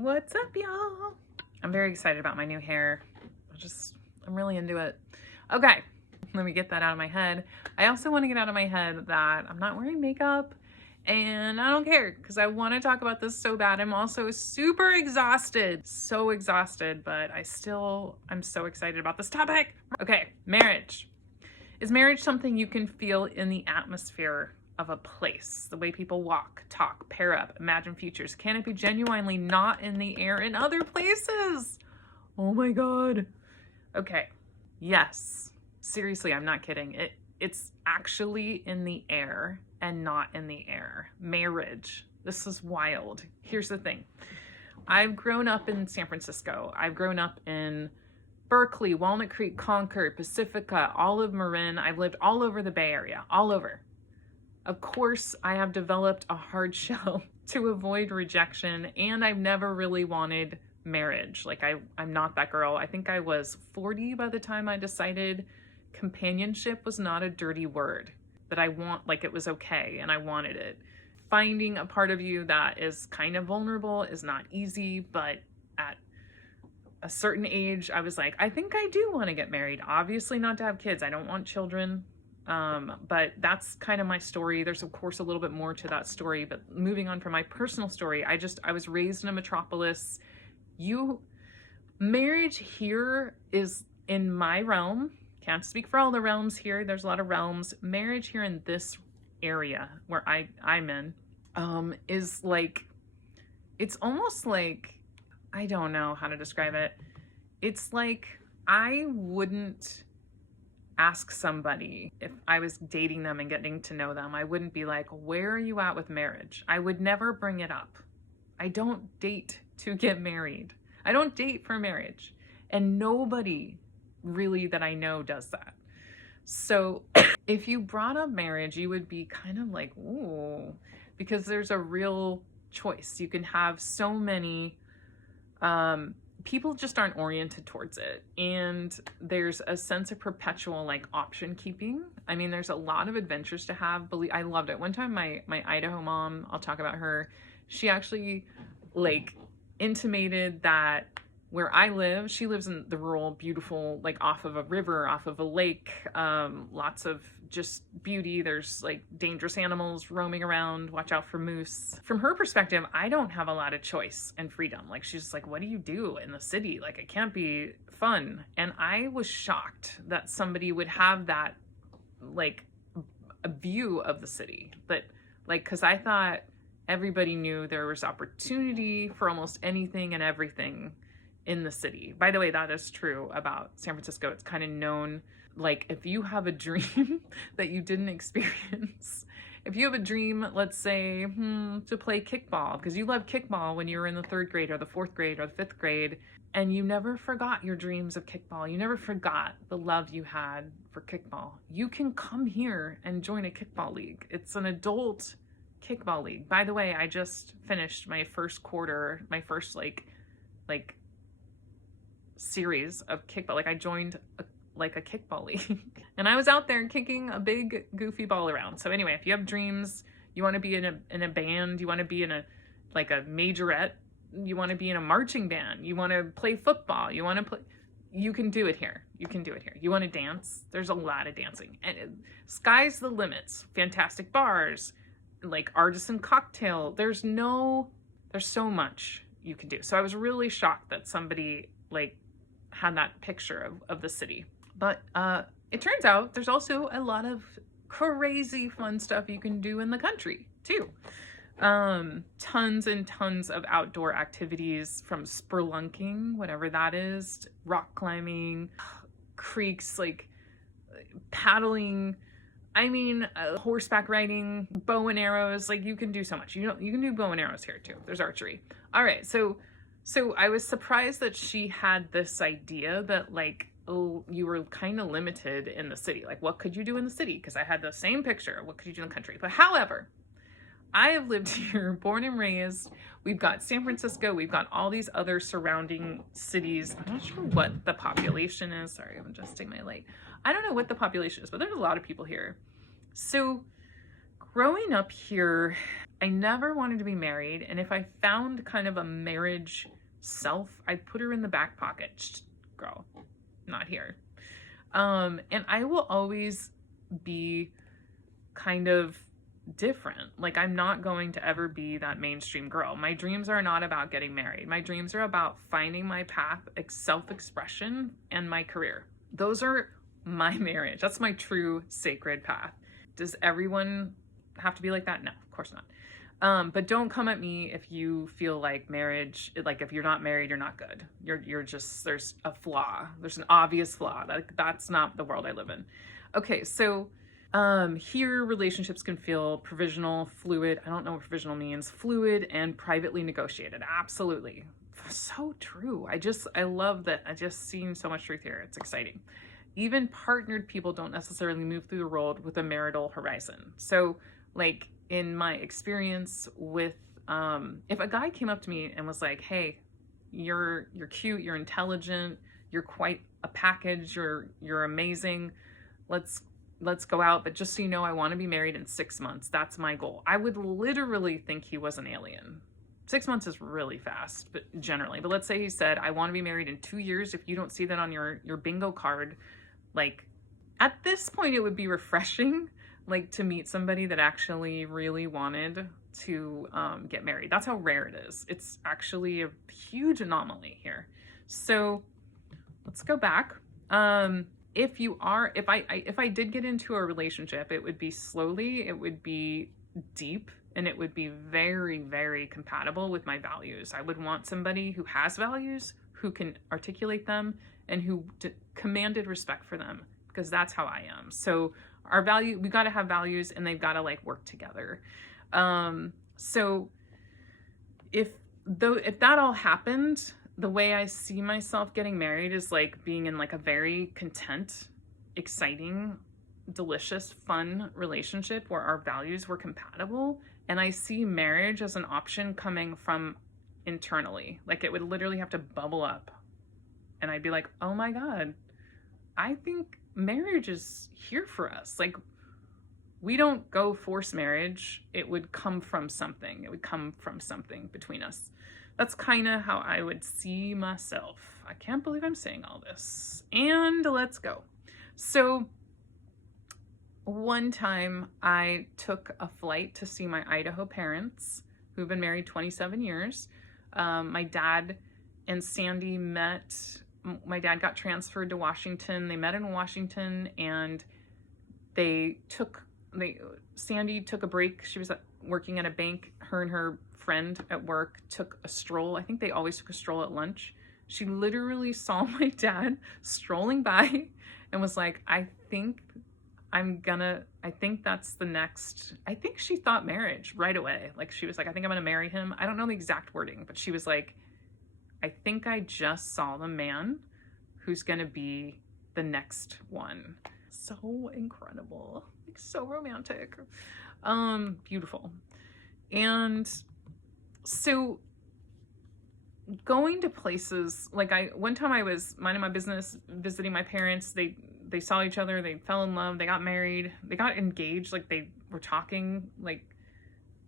What's up, y'all? I'm very excited about my new hair. I'm really into it. Okay, let me get that out of my head. I also want to get out of my head that I'm not wearing makeup and I don't care because I want to talk about this so bad. I'm also super exhausted, so exhausted, but I'm so excited about this topic. Okay, marriage. Is marriage something you can feel in the atmosphere of a place? The way people walk, talk, pair up, imagine futures. Can it be genuinely not in the air in other places? Oh my God. Okay. Yes. Seriously, I'm not kidding. It's actually in the air and not in the air. Marriage. This is wild. Here's the thing. I've grown up in San Francisco. I've grown up in Berkeley, Walnut Creek, Concord, Pacifica, Olive Marin. I've lived all over the Bay Area, all over. Of course, I have developed a hard shell to avoid rejection, and I've never really wanted marriage. Like I'm not that girl. I think I was 40 by the time I decided companionship was not a dirty word, that I want, like it was okay and I wanted it. Finding a part of you that is kind of vulnerable is not easy, but at a certain age, I was like, I think I do want to get married. Obviously not to have kids. I don't want children. But that's kind of my story. There's of course a little bit more to that story, but moving on from my personal story, I was raised in a metropolis. Marriage here is in my realm. Can't speak for all the realms here. There's a lot of realms. Marriage here in this area where I'm in, is like, it's almost like, I don't know how to describe it. It's like, I wouldn't ask somebody if I was dating them and getting to know them. I wouldn't be like, where are you at with marriage? I would never bring it up. I don't date to get married. I don't date for marriage. And nobody really that I know does that. So if you brought up marriage, you would be kind of like, ooh, because there's a real choice. You can have so many, people just aren't oriented towards it. And there's a sense of perpetual like option keeping. I mean, there's a lot of adventures to have. I loved it. One time my Idaho mom, I'll talk about her, she actually like intimated that where I live, she lives in the rural, beautiful, like off of a river, off of a lake, lots of just beauty. There's like dangerous animals roaming around, watch out for moose. From her perspective, I don't have a lot of choice and freedom. Like she's like, what do you do in the city? Like it can't be fun. And I was shocked that somebody would have that, like a view of the city. But like, cause I thought everybody knew there was opportunity for almost anything and everything in the city. By the way, that is true about San Francisco. It's kind of known, like if you have a dream that you didn't experience, if you have a dream, let's say, to play kickball, because you loved kickball when you were in the 3rd grade or the 4th grade or the 5th grade, and you never forgot your dreams of kickball. You never forgot the love you had for kickball. You can come here and join a kickball league. It's an adult kickball league. By the way, I just finished my first quarter, my first like series of kickball. Like I joined a kickball league and I was out there kicking a big goofy ball around. So anyway, if you have dreams, you want to be in a band, you want to be in a majorette, you want to be in a marching band, you want to play football, you can do it here. You can do it here. You want to dance? There's a lot of dancing, and sky's the limits. Fantastic bars, like artisan cocktail. There's so much you can do. So I was really shocked that somebody like had that picture of the city. But it turns out there's also a lot of crazy fun stuff you can do in the country too. Tons and tons of outdoor activities, from spelunking, whatever that is, rock climbing, creeks, like paddling, I mean, horseback riding, bow and arrows. Like you can do so much. You can do bow and arrows here too. There's archery. All right. So I was surprised that she had this idea that like, oh, you were kind of limited in the city. Like what could you do in the city? Because I had the same picture. What could you do in the country? But however, I have lived here, born and raised. We've got San Francisco. We've got all these other surrounding cities. I'm not sure what the population is. Sorry, I'm adjusting my light. I don't know what the population is, but there's a lot of people here. So Growing up here, I never wanted to be married. And if I found kind of a marriage self, I'd put her in the back pocket. Shh, girl, not here. And I will always be kind of different. Like, I'm not going to ever be that mainstream girl. My dreams are not about getting married. My dreams are about finding my path, self-expression, and my career. Those are my marriage. That's my true sacred path. Does everyone have to be like that? No, of course not. But don't come at me if you feel like marriage, like if you're not married, you're not good. You're just, there's a flaw. There's an obvious flaw. That's not the world I live in. Okay, so here relationships can feel provisional, fluid. I don't know what provisional means. Fluid and privately negotiated. Absolutely. So true. I love that. I just seen so much truth here. It's exciting. Even partnered people don't necessarily move through the world with a marital horizon. So like in my experience with, if a guy came up to me and was like, hey, you're cute, you're intelligent, you're quite a package, you're amazing. Let's go out, but just so you know, I want to be married in 6 months. That's my goal. I would literally think he was an alien. 6 months is really fast, but generally. But let's say he said, I want to be married in 2 years. If you don't see that on your bingo card, like at this point, it would be refreshing, like to meet somebody that actually really wanted to get married. That's how rare it is. It's actually a huge anomaly here. So let's go back. If I did get into a relationship, it would be slowly, it would be deep, and it would be very, very compatible with my values. I would want somebody who has values, who can articulate them, and who commanded respect for them, because that's how I am. So we got to have values, and they've got to like work together. So if that all happened, the way I see myself getting married is like being in like a very content, exciting, delicious, fun relationship where our values were compatible. And I see marriage as an option coming from internally. Like it would literally have to bubble up. And I'd be like, oh my God, I think marriage is here for us. Like we don't go force marriage. It would come from something. It would come from something between us. That's kind of how I would see myself. I can't believe I'm saying all this. And let's go. So one time I took a flight to see my Idaho parents who've been married 27 years. My dad and Sandy met. My dad got transferred to Washington. They met in Washington, and Sandy took a break. She was working at a bank. Her and her friend at work took a stroll. I think they always took a stroll at lunch. She literally saw my dad strolling by and was like, I think that's the next, I think she thought marriage right away. Like she was like, I think I'm gonna marry him. I don't know the exact wording, but she was like, I think I just saw the man who's gonna be the next one. So incredible, like so romantic, beautiful. And so going to places, like one time I was minding my business, visiting my parents. They saw each other, they fell in love, they got married, they got engaged, like they were talking, like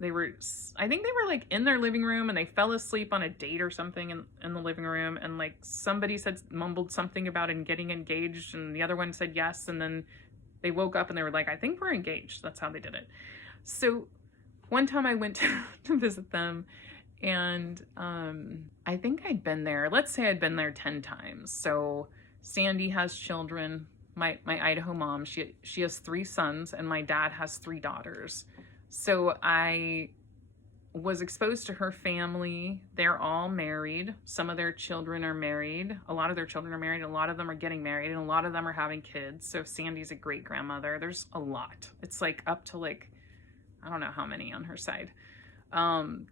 I think they were like in their living room, and they fell asleep on a date or something in the living room, and like somebody mumbled something about getting engaged, and the other one said yes, and then they woke up and they were like, I think we're engaged. That's how they did it. So one time I went to visit them, and I think I'd been there, let's say I'd been there 10 times. So Sandy has children. My Idaho mom, she has 3 sons, and my dad has 3 daughters. So I was exposed to her family. They're all married. Some of their children are married. A lot of their children are married. A lot of them are getting married, and a lot of them are having kids. So Sandy's a great grandmother. There's a lot. It's like up to like, I don't know how many on her side. 20? I'm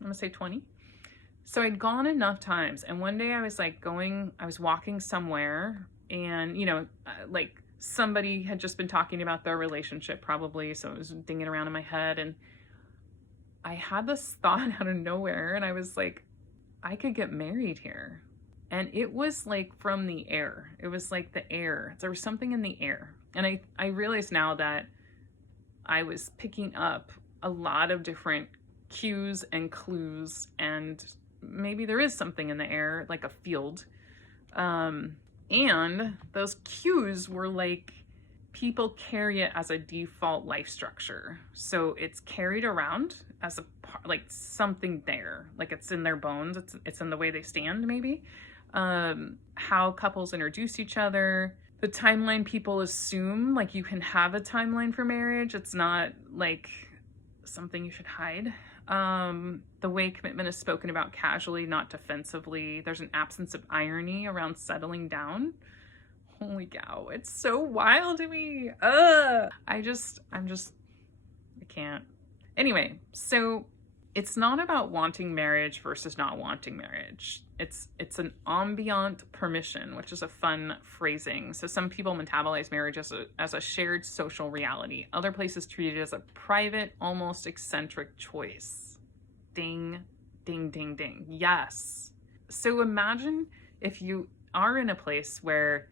gonna say 20. So I'd gone enough times, and one day I was walking somewhere, and like somebody had just been talking about their relationship probably, so it was dinging around in my head, and I had this thought out of nowhere, and I was like, I could get married here. And it was like from the air. It was like the air. There was something in the air. And I realize now that I was picking up a lot of different cues and clues, and maybe there is something in the air, like a field. And those cues were like, people carry it as a default life structure. So it's carried around as a like something there, like it's in their bones. It's in the way they stand, maybe. How couples introduce each other, the timeline people assume, like you can have a timeline for marriage. It's not like something you should hide. The way commitment is spoken about casually, not defensively. There's an absence of irony around settling down. Holy cow, it's so wild to me. I can't. Anyway, so it's not about wanting marriage versus not wanting marriage. It's an ambient permission, which is a fun phrasing. So some people metabolize marriage as a shared social reality. Other places treat it as a private, almost eccentric choice. Ding, ding, ding, ding. Yes. So imagine if you are in a place where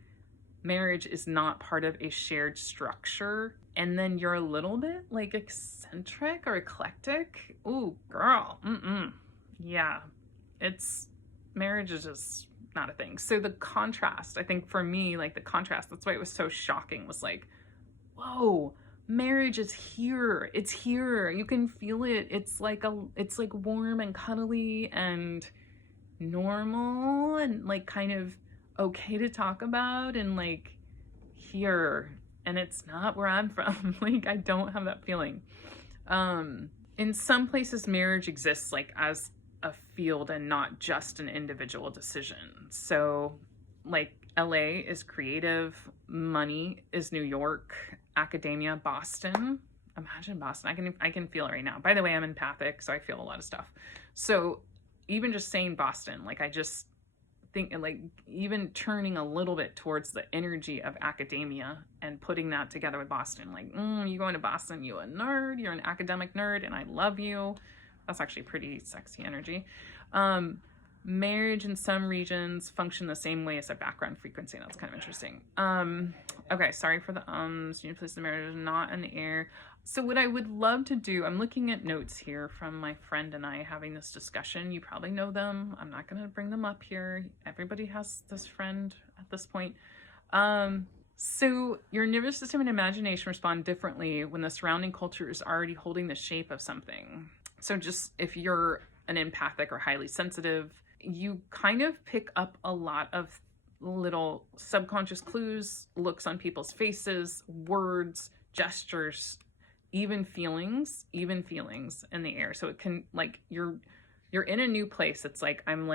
marriage is not part of a shared structure, and then you're a little bit like eccentric or eclectic. Ooh, girl. Yeah, marriage is just not a thing. So the contrast, I think for me, like the contrast, that's why it was so shocking, was like, whoa, marriage is here. It's here. You can feel it. It's like warm and cuddly and normal and like kind of okay to talk about and like here. And it's not where I'm from. Like, I don't have that feeling. In some places, marriage exists like as a field and not just an individual decision. So like LA is creative, money is New York, academia, Boston. Imagine Boston. I can feel it right now. By the way, I'm empathic, so I feel a lot of stuff. So even just saying Boston, like I just think, like even turning a little bit towards the energy of academia and putting that together with Boston, like you going to Boston, you a nerd, you're an academic nerd, and I love you. That's actually pretty sexy energy. Marriage in some regions function the same way as a background frequency. That's kind of interesting. Okay, sorry for the union place of marriage is not in the air. So what I would love to do, I'm looking at notes here from my friend and I having this discussion. You probably know them. I'm not going to bring them up here. Everybody has this friend at this point. So your nervous system and imagination respond differently when the surrounding culture is already holding the shape of something. So just if you're an empathic or highly sensitive, you kind of pick up a lot of little subconscious clues, looks on people's faces, words, gestures, even feelings in the air. So it can, like, you're in a new place. It's like I'm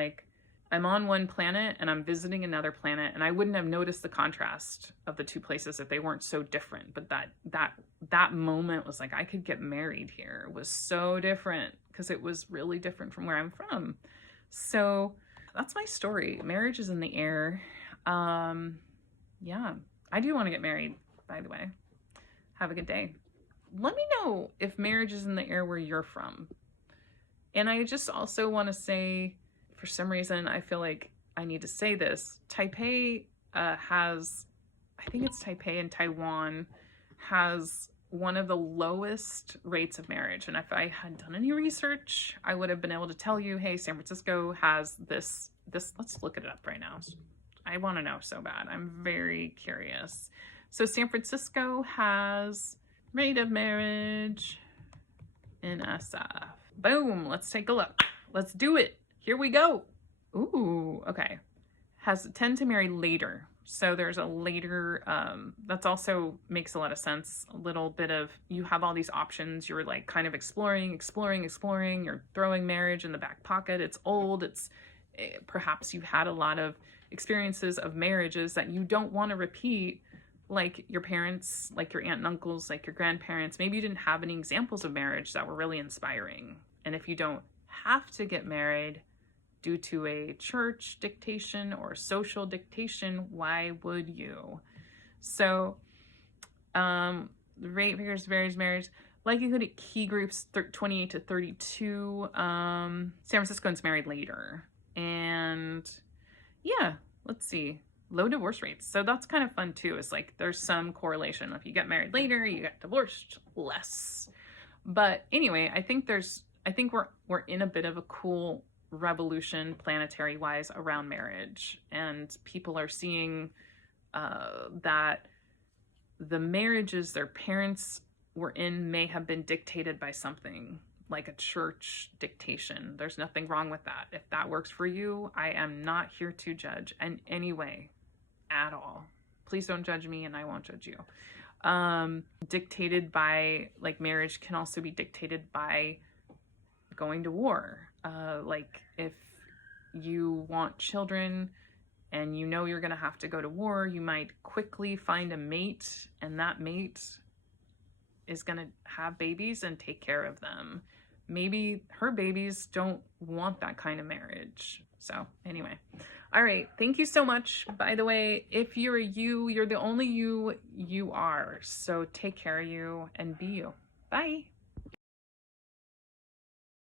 on one planet and I'm visiting another planet, and I wouldn't have noticed the contrast of the two places if they weren't so different. But that moment was like, I could get married here. It was so different because it was really different from where I'm from. So that's my story. Marriage is in the air. Yeah, I do want to get married, by the way. Have a good day. Let me know if marriage is in the air where you're from. And I just also want to say, for some reason, I feel like I need to say this. Taipei has, I think it's Taipei and Taiwan has one of the lowest rates of marriage. And if I had done any research, I would have been able to tell you, hey, San Francisco has this, let's look it up right now. I want to know so bad. I'm very curious. So San Francisco has rate of marriage in SF. Boom, let's take a look. Let's do it. Here we go. Ooh, okay. Tend to marry later. So there's a later, that's also makes a lot of sense. A little bit of, you have all these options. You're like kind of exploring. You're throwing marriage in the back pocket. It's old. Perhaps you've had a lot of experiences of marriages that you don't want to repeat, like your parents, like your aunt and uncles, like your grandparents. Maybe you didn't have any examples of marriage that were really inspiring. And if you don't have to get married due to a church dictation or social dictation, why would you? So, the rate figures varies marriage. Likelihood at key groups 28 to 32. San Franciscoans married later. And yeah, let's see. low divorce rates. So that's kind of fun too. Is like there's some correlation. If you get married later, you get divorced less. But anyway, I think we're in a bit of a cool revolution planetary wise around marriage, and people are seeing that the marriages their parents were in may have been dictated by something like a church dictation. There's nothing wrong with that. If that works for you, I am not here to judge in any way at all. Please don't judge me and I won't judge you. Dictated by, like, marriage can also be dictated by going to war. Like if you want children and you know you're going to have to go to war, you might quickly find a mate, and that mate is going to have babies and take care of them. Maybe her babies don't want that kind of marriage. So anyway, all right. Thank you so much. By the way, if you're you're the only you are. So take care of you and be you. Bye.